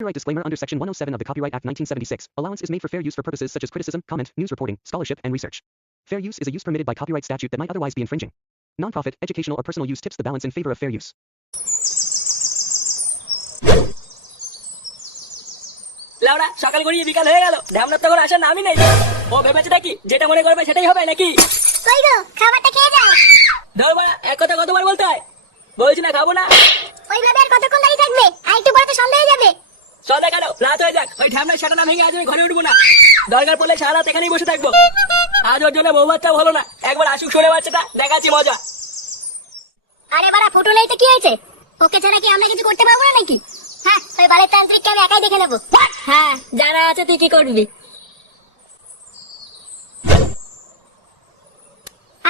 Copyright disclaimer under Section 107 of the Copyright Act 1976. Allowance is made for fair use for purposes such as criticism, comment, news reporting, scholarship, and research. Fair use is a use permitted by copyright statute that might otherwise be infringing. Non-profit, educational, or personal use tips the balance in favor of fair use. লাউড়া সকাল গড়িয়ে বিকাল হয়ে গেল, ঢ্যামনার তো কোনো আসার নামই নেই। ও ভেবেছে নাকি যেটা মনে করবে সেটাই হবে নাকি? কই গো, খাবারটা খেয়ে যাও। ধর বাড়া, এক কথা কতবার বলতে হয়? বলছি না খাবো না। ওইভাবে আর কতক্ষণ দাঁড়িয়ে থাকবে? আর একটু পরে তো সন্ধ্যা হয়ে যাবে। সন্ধ্যা কেন, রাত হয়ে যাক, ওই ঢ্যামনার সেটা না ভেঙে আজ আমি ঘরে উঠবো না। দরকার পড়লে সারা রাত এখানেই বসে থাকবো। আজ ওর জন্য বউ বাচ্চাও হলো না, একবার আসুক সরে বাচ্চাটা, দেখাচ্ছি মজা। আরে বাড়া, ফুটো নেই তো কি হয়েছে? ওকে ছাড়া কি আমরা কিছু করতে পারবো না নাকি? হ্যাঁ, ওই বালের তান্ত্রিককে আমি একাই দেখে নেবো। হ্যাঁ, যারা আছে তুই কি করবি?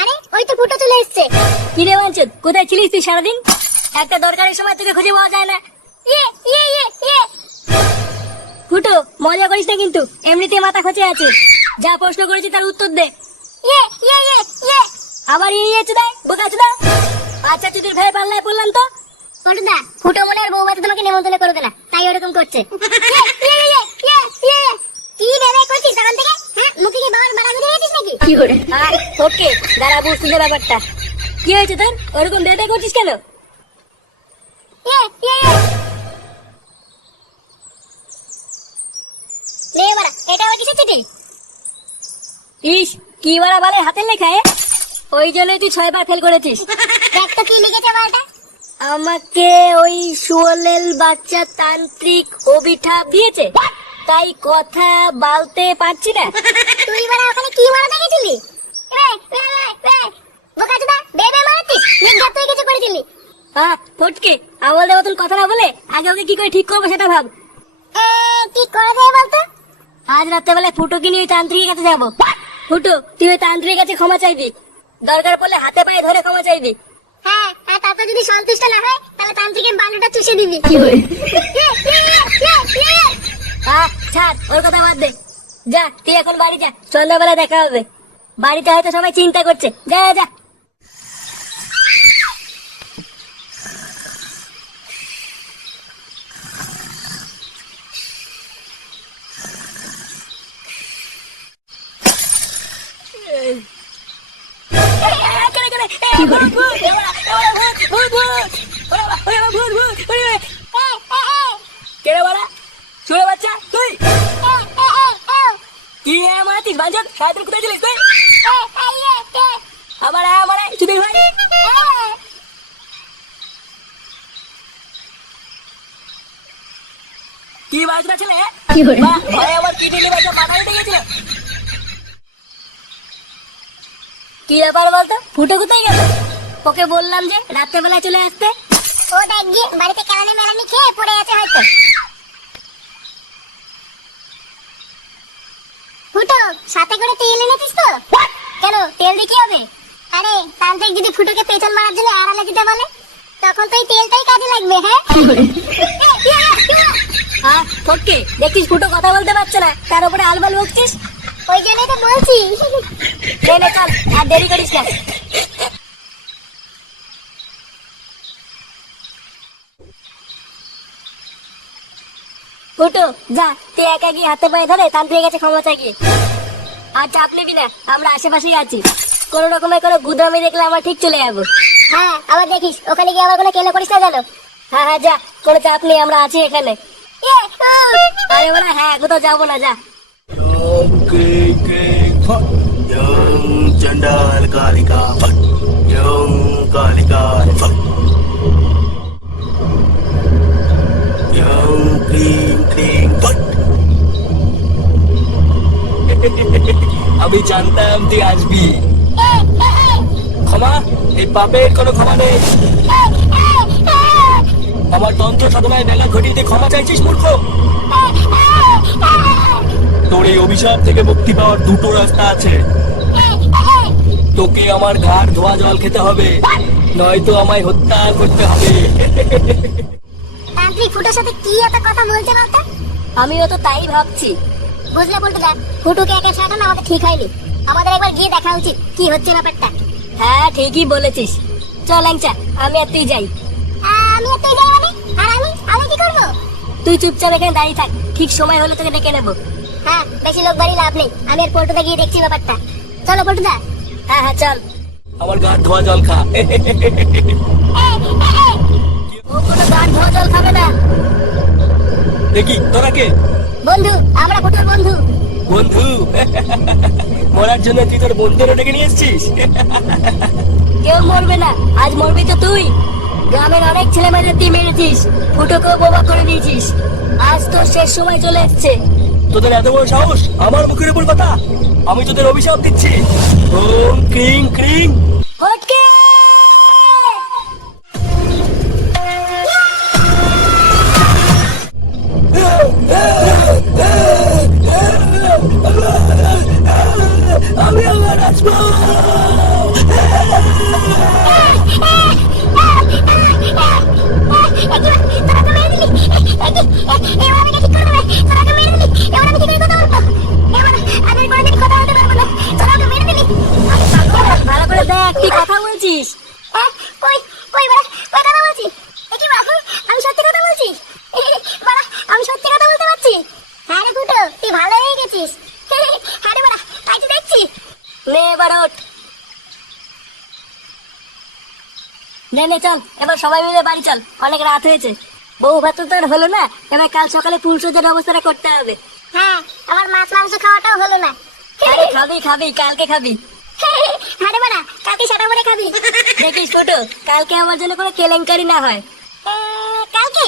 আরে ওই তো ফুটো চলে এসছে। কি রে বাঞ্চদ, কোথায় ছিলিস তুই সারাদিন? একটা দরকারের সময় তোকে খুঁজে পাওয়া যায় না। ইয়ে ইয়ে ইয়ে ইয়ে ফুটো, মজা করিস না কিন্তু, এমনিতে মাথা খচে আছে। যা প্রশ্ন করেছি তার উত্তর দে। ইয়ে ইয়ে ইয়ে ইয়ে আবার ইয়ে চুদাই বোকা চুদা। আচ্ছা চুদির ভাই পাল্লায় পড়লাম তো। পটুদা, ফুটো মনে আর বউ বাচ্চা তোমাকে নেমন্তন্ন করবে না, তাই ওরকম করছে। ইয়ে ইয়ে ইয়ে ইয়ে ইয়ে কি ভেবে করছিস তখন থেকে? হ্যাঁ, মুখে কি বাবার বাড়া ঘুরে গেছিস নাকি? কি করে? ওকে, দাঁড়া বুঝতে দে ব্যাপারটা। কি হয়েছে তোর, ওরকম দে করছিস কেন? ইয়ে ইয়ে ইয়ে লে বাড়া, এটা আবার কিসের চিঠি? ইস, কি বাড়া বালে হাতের লেখা এ? ওই জন্যই তুই 6 বার ফেল করেছিস। দেখ তো কি লিখেছে বাড়াটা। আমাকে ওই সুলেল বাচ্চা তান্ত্রিক অভিঠাপ দিয়েছে, তাই কথা বলতে পারছি না। তুই বাড়া ওখানে কি মারা দেখেছিলি? বোকাচোদা, বেবে মারতিস, নির্ঘাত তুই কিছু করেছিলি। ফটকে, আমাদের মতন কথা না বলে আগে ওকে কি করে ঠিক করবো সেটা ভাব। কি করা যায় বলতো? আজ রাত্রেবেলায় ফুটোকে নিয়ে ওই তান্ত্রিকের কাছে যাবো। ফুটো, তুই ওই তান্ত্রিকের কাছে ক্ষমা চাইবি, দরকার পড়লে হাতে পায়ে ধরে ক্ষমা চাইবি। হ্যাঁ, আর তারপর যদি সন্তুষ্ট না হয় তাহলে তান্ত্রিকের বালুটা চুষে দিবি। ছাড়, ওর কথা বাদ দে। যা, তুই এখন বাড়ি যা, সন্ধ্যাবেলা দেখা হবে। বাড়িতে হয়তো সবাই চিন্তা করছে। যা যা। কি বাজনা ছেলে, ভয় আমার কি দিলে বাজা মাথায় উঠে গেছিল। কি ব্যাপার বলতো, ফুটে কোথায় গেল? ওকে বললাম যে রাত্রেবেলায় চলে আসতে। ও দেখ গিয়ে বাড়িতে কেলানি মেলানি খেয়ে পড়ে আছে হয়তো। ফুটো, সাথে করে তেল এনেছিস তো? কেন, তেল দিয়ে কি হবে? আরে তান্ত্রিক যদি ফুটোকে পেছন মারার জন্য আড়ালে দিতে বলে, তখন তো এই তেলটাই কাজে লাগবে। হ্যাঁ ফটকে, দেখছিস ফুটো কথা বলতে পারছে না, তার উপরে আলবাল বকছিস। ওই জন্যই তো বলছি। চল, আর দেরি করিস না। ফুটো, যা, তুই একা গিয়ে হাতে পায়ে ধরে তান্ত্রিকের কাছে ক্ষমা চাই গিয়ে। আর চাপ নিবি না, আমরা আশেপাশেই আছি। কোন রকমের কোনো গুদামি দেখলে আমরা ঠিক চলে যাবো। হ্যাঁ, আবার দেখিস ওখানে গিয়ে আবার কোনো কেলো করিস না যেন। হ্যাঁ, যা, কোনো চাপ নেই, আমরা আছি এখানে। আরে বলা, হ্যাঁ, কোথাও যাবো না, যা। चंडाल कालिका फट यं कालिका फट यं क्लीं क्लीं फट। আমি জানতাম তুই আসবি। ক্ষমা, এই পাপের কোনো ক্ষমা নেই। আমার তন্ত্র সাধনায় বেলা ঘটিতে ক্ষমা চাইছিস মূর্খ? তোর এই অভিশাপ থেকে মুক্তি পাওয়ার দুটো রাস্তা আছে। তোকে আমার ঘাড় ধোয়া জল খেতে হবে, নয়তো আমায় হত্যা করতে হবে। তান্ত্রিক ফুটোর সাথে কি এত কথা বলছে বলতো? আমিও তো তাই ভাবছি। বুঝলে বলতে দেখ, ফুটোকে একা ছাড়ানো আমাদের ঠিক হয়নি। আমাদের একবার গিয়ে দেখা উচিত কি হচ্ছে ব্যাপারটা। হ্যাঁ, ঠিকই বলেছিস। চল ল্যাংচা, আমি আর তুই যাই। আমি আর তুই যাই মানে? আর আমি কি করবো? তুই চুপচাপ এখানে দাঁড়িয়ে থাক, ঠিক সময় হলে তোকে ডেকে নেবো। হ্যাঁ, বেশি লোক বাড়ি লাভ নেই, আমি আর পল্টুদা গিয়ে দেখছি ব্যাপারটা। চলো পল্টুদা। হ্যাঁ হ্যাঁ চল। আমার গান ধোয়া জল খা। ও কোনো গান ধোয়া জল খাবে না। দেখি তোরা কে? বন্ধু, আমরা ফুটোর বন্ধু। বন্ধু? মরার জন্য তুই তোর বন্ধুরও ডেকে নিয়ে এসছিস? কেউ মরবে না, আজ মরবি তো তুই। গ্রামের অনেক ছেলে মেয়েদের তুই মেরেছিস, ফুটোকেও বোবা করে দিয়েছিস। আজ তোর শেষ সময় চলে এসছে। তোদের এত বড় সাহস আমার মুখের উপর কথা? আমি তোদের অভিশাপ দিচ্ছি। ওম ক্রিং ক্রিং। ফটকে! আমি আবার আসবো। ভালো করে দেখ কি কথা বলছিস। আমি সত্যি কথা বলছি। আমি সত্যি কথা বলতে পারছি। হ্যাঁ রে ফুটো, তুই ভালো হয়ে গেছিস। হ্যাঁ রে বাড়া, তাই তো দেখছি। নে এবার ওঠ। নে নে চল, এবার সবাই মিলে বাড়ি চল, অনেক রাত হয়েছে। বউ ভাত তো আর হলো না, এবার কাল সকালে ফুলসজ্জার ব্যবস্থাটা করতে হবে। হ্যাঁ, আমার মাছ মাংস খাওয়াটাও হলো না। খাবি খাবি, কালকে খাবি। আরে বাড়া, কালকে সেটা করে খাবি। দেখিস ফুটো, কালকে আমার জন্য কোনো কেলেঙ্কারি না হয়। কালকে